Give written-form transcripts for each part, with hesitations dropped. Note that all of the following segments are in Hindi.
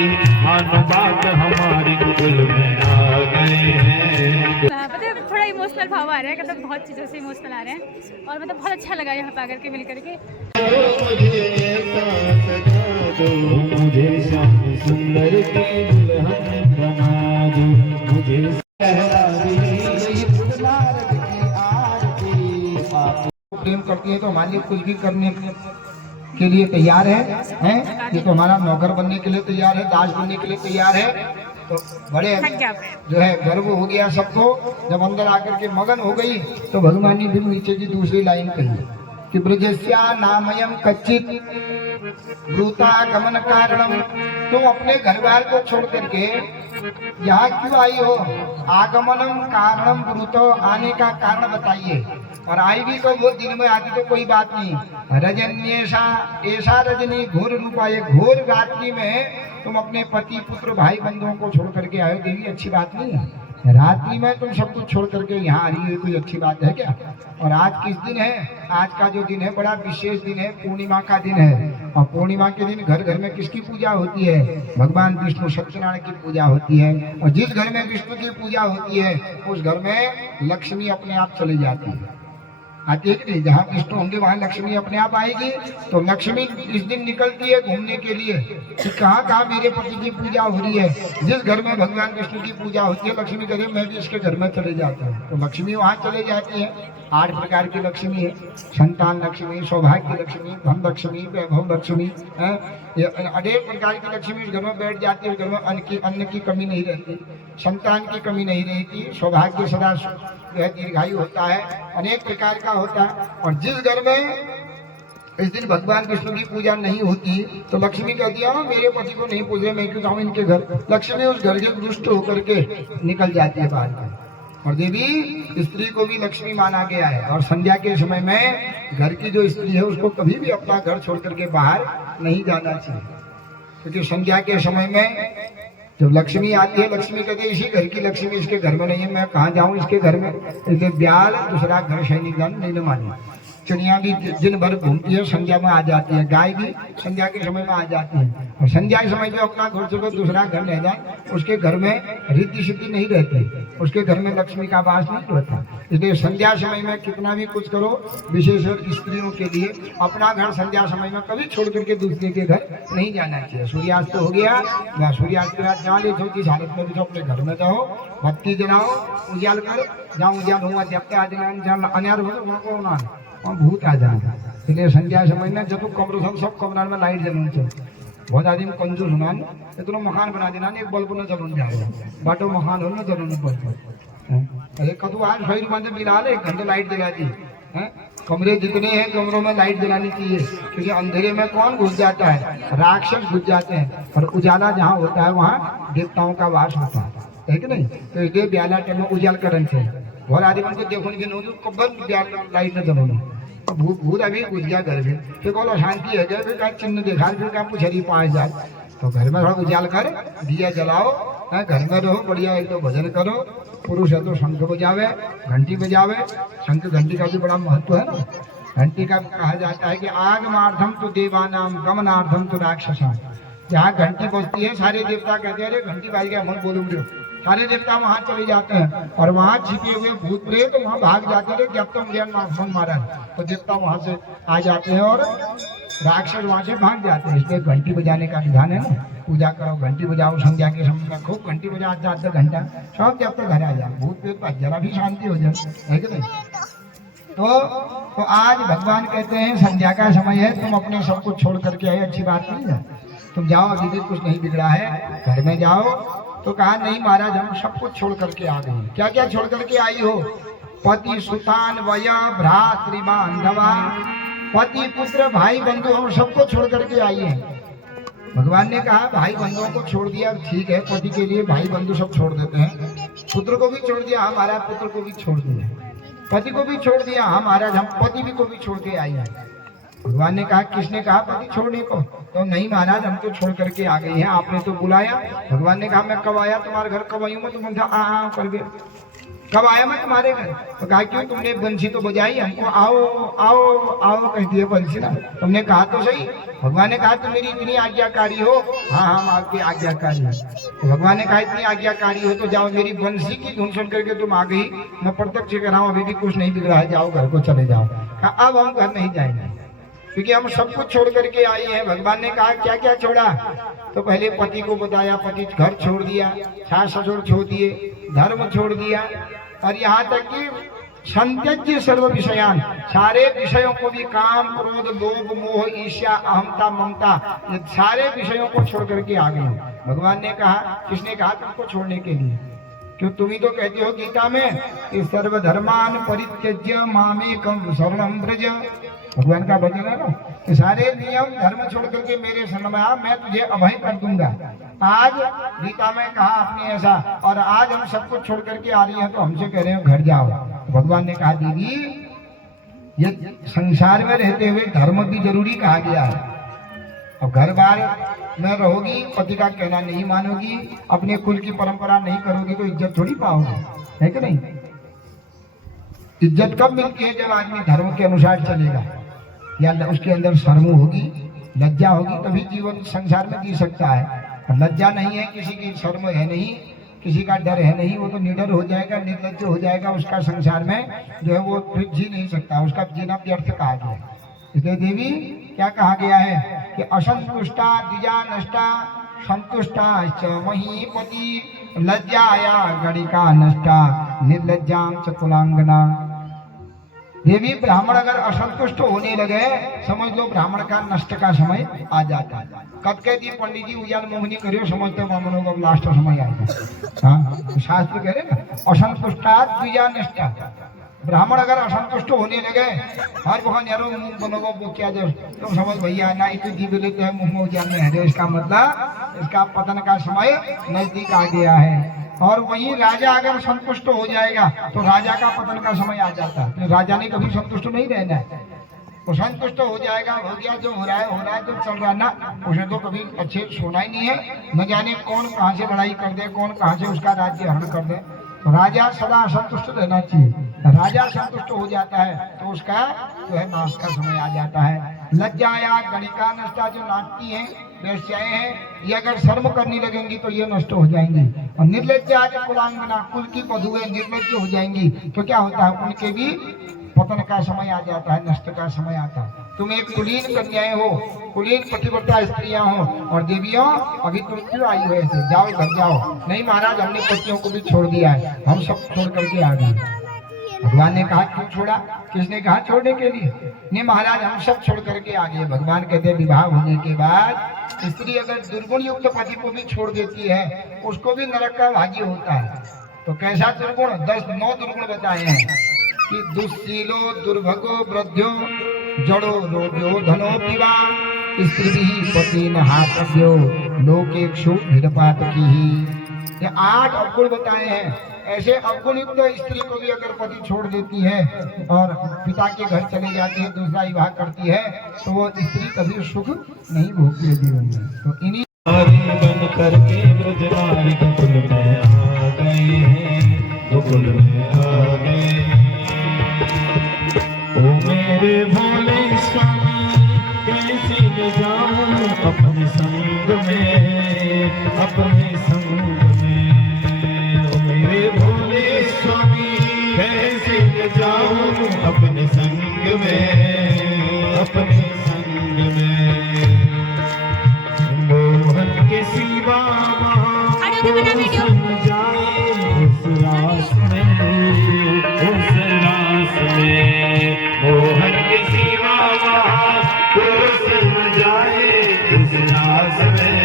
तुम्हारी, मानो बात हमारी, दिल में आ गए हैं। मतलब थोड़ा इमोशनल भाव आ रहा है, मतलब बहुत चीज़ों से इमोशनल आ रहे हैं और मतलब बहुत अच्छा लगा यहाँ पे आकर के मिल करके। मुझे श्याम सुंदर की दुल्हन बना दो, मुझे प्रेम करती है तो हमारे लिए कुछ भी करने के लिए तैयार है, हैं? ये तो हमारा नौकर बनने के लिए तैयार है, दास बनने के लिए तैयार है। तो बड़े जो है गर्व हो गया सबको। जब अंदर आकर के मगन हो गई तो भगवान ने फिर नीचे की दूसरी लाइन कही कि ब्रजस्या नामयम कच्चित ब्रूता गमन कारणम। तुम अपने घर बार को छोड़ करके यहाँ क्यों आई हो? आगमनम कारणम ब्रूतो, आने का कारण बताइए। और आई भी तो वो दिन में आती तो कोई बात नहीं। रजन्येशा ऐसा रजनी घोर रूपा, ये घोर रात्रि में तुम अपने पति पुत्र भाई बंधुओं को छोड़ करके आए हो, देवी अच्छी बात नहीं है। रात्रि में तुम सब कुछ छोड़ करके यहाँ आ रही है, कोई अच्छी बात है क्या? और आज किस दिन है? आज का जो दिन है बड़ा विशेष दिन है, पूर्णिमा का दिन है। और पूर्णिमा के दिन घर घर में किसकी पूजा होती है? भगवान विष्णु सत्यनारायण की पूजा होती है। और जिस घर में विष्णु की पूजा होती है उस घर में लक्ष्मी अपने आप चली जाती है, आती है कि नहीं? जहाँ विष्णु होंगे वहाँ लक्ष्मी अपने आप आएगी। तो लक्ष्मी इस दिन निकलती है घूमने के लिए कि कहाँ कहाँ मेरे पति की पूजा हो रही है। जिस घर में भगवान विष्णु की पूजा होती है लक्ष्मी कहती है मैं भी इसके घर में चले जाता हूँ। तो लक्ष्मी वहाँ चले जाती है। 8 प्रकार की लक्ष्मी है, संतान लक्ष्मी, सौभाग्य लक्ष्मी, धन लक्ष्मी, वैभव लक्ष्मी है। ये अनेक प्रकार की लक्ष्मी इस घर में बैठ जाती है। उस घर में अन्न की कमी नहीं रहती, संतान की कमी नहीं रहती, सौभाग्य सदा दीर्घायु होता है, अनेक प्रकार का होता है। और जिस घर में इस दिन भगवान विष्णु की पूजा नहीं होती तो लक्ष्मी कहती है मेरे पति को नहीं पूजे, मैं क्यों जाऊँ इनके घर। लक्ष्मी उस घर के रुष्ट होकर के निकल जाती है बाहर। और देवी स्त्री को भी लक्ष्मी माना गया है। और संध्या के समय में घर की जो स्त्री है उसको कभी भी अपना घर छोड़ करके बाहर नहीं जाना चाहिए, क्योंकि संध्या के समय में जब लक्ष्मी आती है लक्ष्मी कहती है इसी घर की लक्ष्मी इसके घर में नहीं है, मैं कहाँ जाऊँ इसके घर में। इसलिए ब्याल दूसरा घर सैनिकगण नहीं मानी। चिड़िया भी दिन भर घूमती है, संध्या में आ जाती है। गाय भी संध्या के समय में आ जाती है। और संध्या के समय में अपना घर छोड़कर दूसरा घर रह जाए उसके घर में रिद्धि सिद्धि नहीं रहती, उसके घर में लक्ष्मी का वास नहीं रहता। इसलिए संध्या समय में कितना भी कुछ करो, विशेषकर स्त्रियों के लिए अपना घर संध्या समय में कभी छोड़ करके दूसरे के घर नहीं जाना चाहिए। सूर्यास्त हो गया या सूर्यास्त के बाद जहाँ लेते हो जिस हालत में भी अपने घर में जाओ, बत्ती जलाओ, उजाल कर जहाँ उजाल हुआ जब अनार हो वहाँ भूत आ जाए। इसलिए संध्या समय में जब कमरों सब कमरा में लाइट जलनी चाहिए। बहुत आदमी कंजूस होना इतना मकान बना देना एक बल्ब न जलन जाए, बाटो मकान हो न जलन बल्ब। अरे कदू आज 100 रुपये से बिना 1 घंटे लाइट जला दी है। कमरे जितने हैं कमरों में लाइट जलानी चाहिए, क्योंकि अंधेरे में कौन घुस जाता है? राक्षस घुस जाते हैं। और उजाला जहाँ होता है वहाँ देवताओं का वास होता है कि नहीं? तो इसलिए ब्याला टाइम में उजाल करन से बहुत आदमी को देखो कब्बल लाइट न जलो। भूत अभी घुस गया घर में, फिर बोलो शांति है गया, फिर कहा चिन्ह दिखा, फिर कहा पुछरी पास जाए। तो घर में थोड़ा उजाल कर दिया जलाओ, घर में रहो, बढ़िया एक तो भजन करो। पुरुष है तो शंख बजावे, घंटी बजावे। शंख घंटी का भी बड़ा महत्व है ना। घंटी का कहा जाता है कि आगमार्थम तो देवानाम गमनार्थम तो राक्षसा। जहाँ घंटी बजती है सारे देवता कहते हैं अरे घंटी बाज गया मन बोलूँ, सारे देवता वहाँ चले जाते हैं। और वहाँ छिपे हुए भूत प्रेत तो वहाँ भाग जाते हैं, जब तक मुझे मारा है तो देवता वहाँ से आ जाते हैं और राक्षस वहाँ से भाग जाते हैं। इसलिए घंटी बजाने का विधान है ना। पूजा करो, घंटी बजाओ, संध्या के समय में खूब घंटी बजा आधा घंटा, सब जब तक घर आ जाए भूत प्रेत पर जरा भी शांति हो जाए, है कि नहीं? तो आज भगवान कहते हैं संध्या का समय है, तुम अपने सब कुछ छोड़ करके आए, अच्छी बात नहीं है। तुम जाओ, अभी भी कुछ नहीं बिगड़ा है, घर में जाओ। तो कहा नहीं महाराज हम सब कुछ छोड़ करके आ गए। क्या क्या छोड़ करके आई हो? पति सुतान वया भ्रातृ बांधवा, पति पुत्र भाई बंधु हम सबको छोड़ करके आई है। भगवान ने कहा भाई बंधुओं को छोड़ दिया ठीक है, पति के लिए भाई बंधु सब छोड़ देते हैं। पुत्र को भी छोड़ दिया, हम महाराज पुत्र को भी छोड़ दिया, पति को भी छोड़ दिया, हम महाराज हम पति भी को भी छोड़ के आई है। भगवान ने कहा किसने कहा पति छोड़ने को? तो नहीं महाराज हम तो छोड़ करके आ गए हैं, आपने तो बुलाया। भगवान ने कहा मैं कब आया तुम्हारे घर, कब आई हूँ मैं? तुम आ कर गए कब आया मैं तुम्हारे घर? तो कहा क्यों तुमने बंसी तो बजाई हमको, आओ आओ आओ कहती है बंसी ना। तुमने कहा तो सही, भगवान ने कहा तुम मेरी इतनी आज्ञाकारी हो। हाँ हम आपकी आज्ञाकारी हैं। तो भगवान ने कहा इतनी आज्ञाकारी हो तो जाओ, मेरी बंसी की धुन सुन करके तुम आ गई, मैं प्रत्यक्ष कर रहा हूँ अभी भी कुछ नहीं बिगड़ा है, जाओ घर को चले जाओ। कहा अब हम घर नहीं जाएंगे क्योंकि हम सब कुछ छोड़ करके आए हैं। भगवान ने कहा क्या क्या छोड़ा? तो पहले पति को बताया, पति घर छोड़ दिया, सास ससुर छोड़ दिए, धर्म छोड़ दिया, और यहाँ तक कि संत्यज्य सर्व विषयान, सारे विषयों को भी, काम क्रोध लोभ मोह ईर्ष्या अहमता ममता, ये सारे विषयों को छोड़ करके आ गए। भगवान ने कहा, किसने कहा तुमको छोड़ने के लिए? क्यों तुम ही तो कहते हो गीता में कि सर्वधर्मान परित्यज्य मामेकम शरणं व्रज। भगवान का वचन है ना कि सारे नियम धर्म छोड़ करके मेरे शरण में आ, मैं तुझे अभय कर दूंगा। आज गीता में कहा आपने ऐसा, और आज हम सब कुछ छोड़ करके आ रही हैं तो हमसे कह रहे हो घर जाओ। तो भगवान ने कहा दीदी ये संसार में रहते हुए धर्म भी जरूरी कहा गया है। अब घर बार में रहोगी, पति का कहना नहीं मानोगी, अपने कुल की परंपरा नहीं करोगी तो इज्जत थोड़ी पाओगे, है कि नहीं? इज्जत कब मिलती है? जब आदमी धर्म के अनुसार चलेगा, या उसके अंदर शर्म होगी, लज्जा होगी, तभी जीवन संसार में जी सकता है। लज्जा नहीं है, किसी की शर्म है नहीं, किसी का डर है नहीं, वो तो निडर हो जाएगा, निर्लज्ज हो जाएगा, उसका संसार में जो है वो फिर जी नहीं सकता, उसका जीना व्यर्थ कहा गया है। इसलिए देवी क्या कहा गया है कि असंतुष्टा द्विजा नष्टा संतुष्टा महीपति लज्जाया गणिका नष्टा निर्लज्जाम च कुलांगना। देवी ब्राह्मण अगर असंतुष्ट होने लगे, समझ लो ब्राह्मण का नष्ट का समय आ जाता है। कब कहती है पंडित जी उजान मोहनी करियो, समझते ब्राह्मणों का लास्ट समय आएगा। हाँ शास्त्र कह रहे ना असंतुष्टा द्विजा नष्टा। ब्राह्मण अगर असंतुष्ट होने लगे, हर भगवान यारो मुंह बनोगो वो क्या जो तुम समझ भैया ना इतनी जीव लेते हैं मुंह में उजान में है, इसका मतलब इसका पतन का समय नजदीक आ गया है। और वही राजा अगर संतुष्ट हो जाएगा तो राजा का पतन का समय आ जाता है। तो राजा ने कभी संतुष्ट नहीं रहना है, वो संतुष्ट हो जाएगा, हो गया जो हो रहा है जो चल रहा है ना, उसे तो कभी अच्छे सोना ही नहीं है। न जाने कौन कहाँ से लड़ाई कर दे, कौन कहाँ से उसका राज्य हरण कर दे। तो राजा सदा संतुष्ट रहना चाहिए। राजा संतुष्ट हो जाता है तो उसका जो है नाश का समय आ जाता है। लज्जाया गणिका नष्टा, जो नाचती है वैश्याएं हैं, ये अगर शर्म करने लगेंगी तो ये नष्ट हो जाएंगी। और निर्लज्जा कुलांगना, कुल की बधुएं निर्लज्ज हो जाएंगी तो क्या होता है, उनके भी पतन का समय आ जाता है, नष्ट का समय आता है। तुम एक कुलीन कन्याएं हो, कुलीन पतिव्रता स्त्रियां हो, और देवियों अभी तुम क्यों आई हो ऐसे? जाओ घर जाओ। नहीं महाराज हमने पतियों को भी छोड़ दिया है, हम सब छोड़ करके आ गए। भगवान ने कहा क्यों छोड़ा? किसने कहा छोड़ने के लिए? नहीं महाराज हम सब छोड़ करके आ गए। भगवान कहते हैं विवाह होने के बाद स्त्री अगर दुर्गुण युक्त पति को भी छोड़ देती है उसको भी नरक का भागी होता है। तो कैसा दुर्गुण? 9 दुर्गुण बताए हैं कि दुस्शीलो दुर्भगो वृद्ध्यो जड़ो रोग्यो धनो पिवा स्त्री पति नहात्यो लोकेक्षु भिडपात की ही। ये 8 अवगुण बताए हैं। ऐसे अवगुण युक्त स्त्री को भी अगर पति छोड़ देती है और पिता के घर चली जाती है, दूसरा विवाह करती है, तो वो स्त्री कभी सुख नहीं भोगती है जीवन में। तो इन्हीं बन करके ब्रजनारी गोकुल में आ गए हैं, गोकुल में आ गए। ओ मेरे भोले स्वामी कैसे न जाऊं अपने संग में, अपने संग में। ओ मेरे भोले स्वामी कैसे न जाऊं अपने संग में, अपने संग में। मोहन के सिवा जाए उस रास में, उस रास में। मोहन के सिवा जाए उस रास में,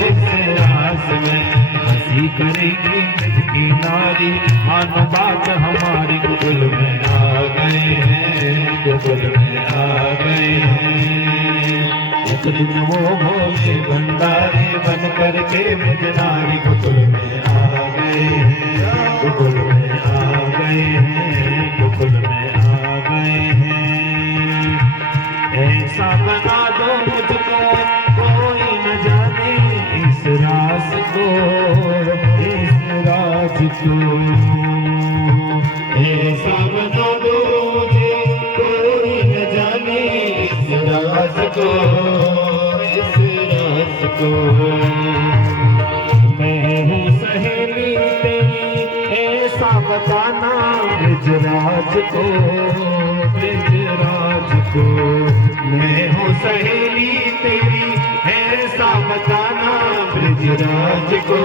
उस रास में। हंसी करेगी की नारी, मानो बात हमारी गोकुल में आ गए हैं, गोकुल में आ गए हैं। एक दिन वो भोले भंडारी बन करके ब्रजनारी गोकुल में आ गए हैं, गोकुल में आ गए हैं, गोकुल में आ गए हैं। ऐसा बना दो मुझको कोई न जाने इस रास को, इस राज को। को, इस राज को। मैं हूँ सहेली तेरी ऐसा बताना ब्रजराज को, ब्रजराज को। मैं हूँ सहेली तेरी ऐसा बताना ब्रजराज को,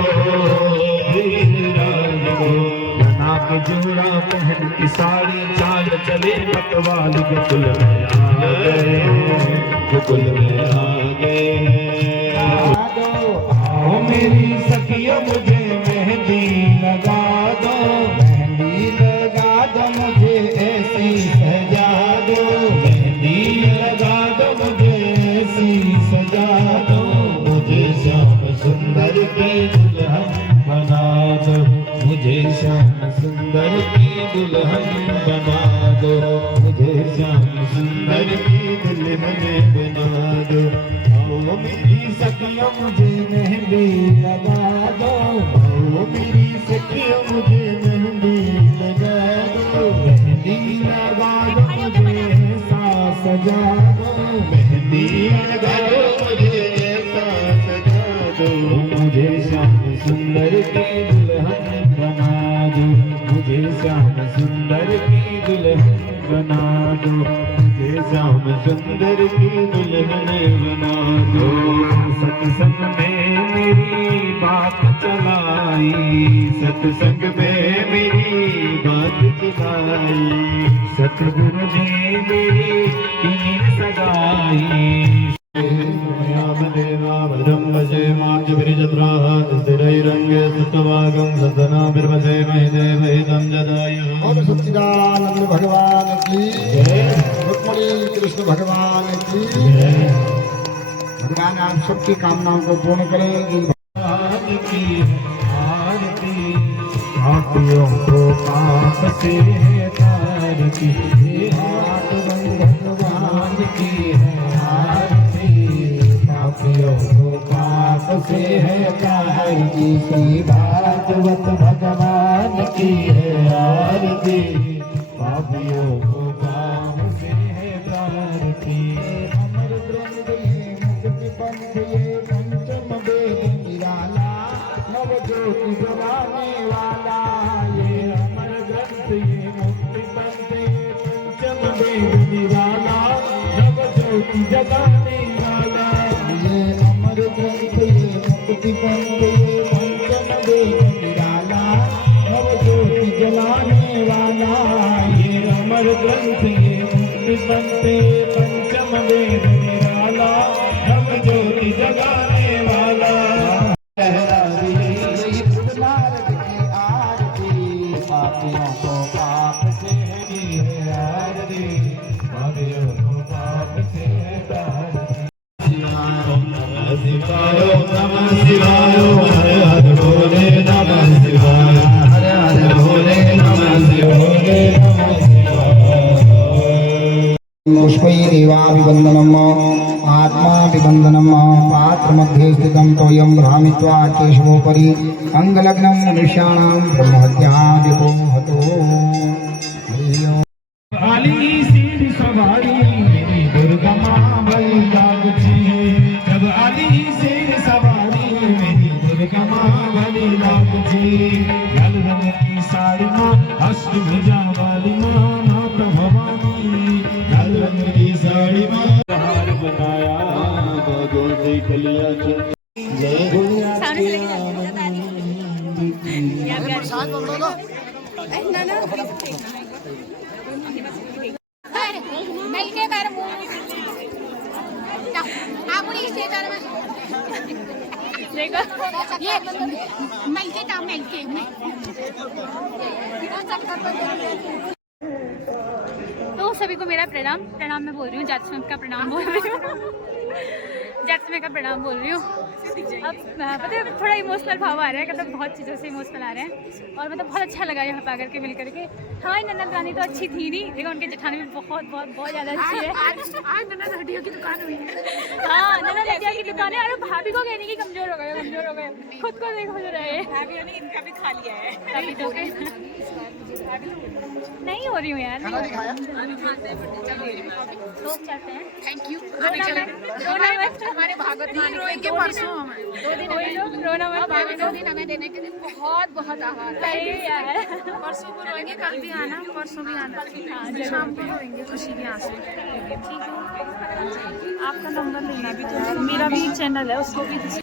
ब्रजराज को। बना के जोड़ा पहन की साड़ी चाल चले मतवाली गोकुल में आ गए, गोकुल में आ गए। आओ मेरी सखियों मुझे मेहंदी लगा दो, मेहंदी लगा दो मुझे ऐसी सजा दो, मेहंदी लगा दो मुझे ऐसी सजा दो। मुझे श्याम सुंदर की दुल्हन बना दो, मुझे श्याम सुंदर की दुल्हन बना दो, मुझे श्याम सुंदर की दुल्हन बना दो। आओ मेरी सखियों मुझे मेहंदी लगा दो, आओ मेरी सखियों मुझे मेहंदी लगा दो, मेहंदी लगा दो मुझे ऐसा सजा दो, मेहंदी लगा दो मुझे ऐसा सजा दो। मुझे श्याम सुंदर की दुल्हन बना दो, मुझे श्याम सुंदर की दुल्हन बना दो, मुझे श्याम सुंदर की दुल्हन बना दो। सत्संग में मेरी बात चलाई, सत्संग में मेरी बात चलाई, सतगुरु ने मेरी नींद सगाई। और सच्चिदानंद भगवान की, रुक्मणी कृष्ण भगवान की। भगवान आप सबकी कामनाओं को पूर्ण करें। की आरती पापियों को पाप से है तारती, भगवान की है आरती पापियों को पाप से है तारती। भागवत भगवान की है आरती पापियों को पाप से है तारती। अमर ग्रंथ ये मुक्ति पंथ ये पंचम वेद निराला, नव ज्योति जगाने वाला। ये अमर ग्रंथ ये मुक्ति पंथ ये पंचम वेद निराला, नव ज्योति जगाने वाला। ये अमर ग्रंथ ये मुक्ति पंथ ये पंचम वेद निराला, नव ज्योति जलाने वाला। ये अमर ग्रंथ ये मुक्ति पंथ ये पंचम वेद निराला, नव ज्योति जगाने वाला। नारद की आरती पापियों को पाप से है आरती, पापियों को पाप से है तारती। नमः शिवाय नमः शिवाय, हरे हरे भोले नमः शिवाय, हरे हरे भोले नमः शिवाय, नमः शिवाय। पुष्पैरेवाभिवन्दनम् आत्माभिवन्दनम् पात्रमध्ये स्थितं तोयं भ्रामित्वा केशवोपरि अङ्गलग्नं मनुष्याणां ब्रह्महत्यादिको हतो। आली सिर सवारी मेरी दुर्गा माँ बलि लाग जी, जब आली सिर सवारी मेरी दुर्गा माँ बलि लाग जी। लाल रंग की साड़ी माँ अष्टभुजा वाली माँ माता भवानी, लाल रंग की साड़ी माँ हार बनाया बागों से कलियां सामने से लेके मिलके कर आप स्टेटर में देखो ये मिलके काम मिलके तो सभी को मेरा प्रणाम। प्रणाम मैं बोल रही हूँ, जाति संत का प्रणाम बोल रही हूँ। जट में का प्रणाम बोल रही हूँ। अब पता है थोड़ा इमोशनल भाव आ रहा है, मतलब बहुत चीज़ों से इमोशनल आ रहे हैं और मतलब बहुत अच्छा लगा यहाँ पे आकर के मिल करके। हमारी ननद रानी तो अच्छी थी नहीं, लेकिन उनकी जेठानी भी बहुत बहुत बहुत ज़्यादा अच्छी है। आज ननद हड्डियों की दुकान हुई है। हाँ ननद हड्डियों की दुकान है। अरे भाभी को कहने की कमजोर हो गए, खुद को देखो जो रहे। भाभी ने इनका भी खा लिया है। अभी तो नहीं हो रही हूँ यार, खाना दिखाया लोग चाहते हैं। Thank you. रोना मत, हमारे भागवत नहीं रोएंगे परसों हम 2 दिन वही लोग रोना मत। भाभी 2 दिन हमें देने के लिए बहुत बहुत आभार। सही यार। परसों को रोएंगे, कल भी आना, परसों भी आना, हाँ, शाम को रोएंगे खुशी के आंसू। ठीक है, आपका नंबर लेना भी तो है, मेरा भी चैनल है उसको भी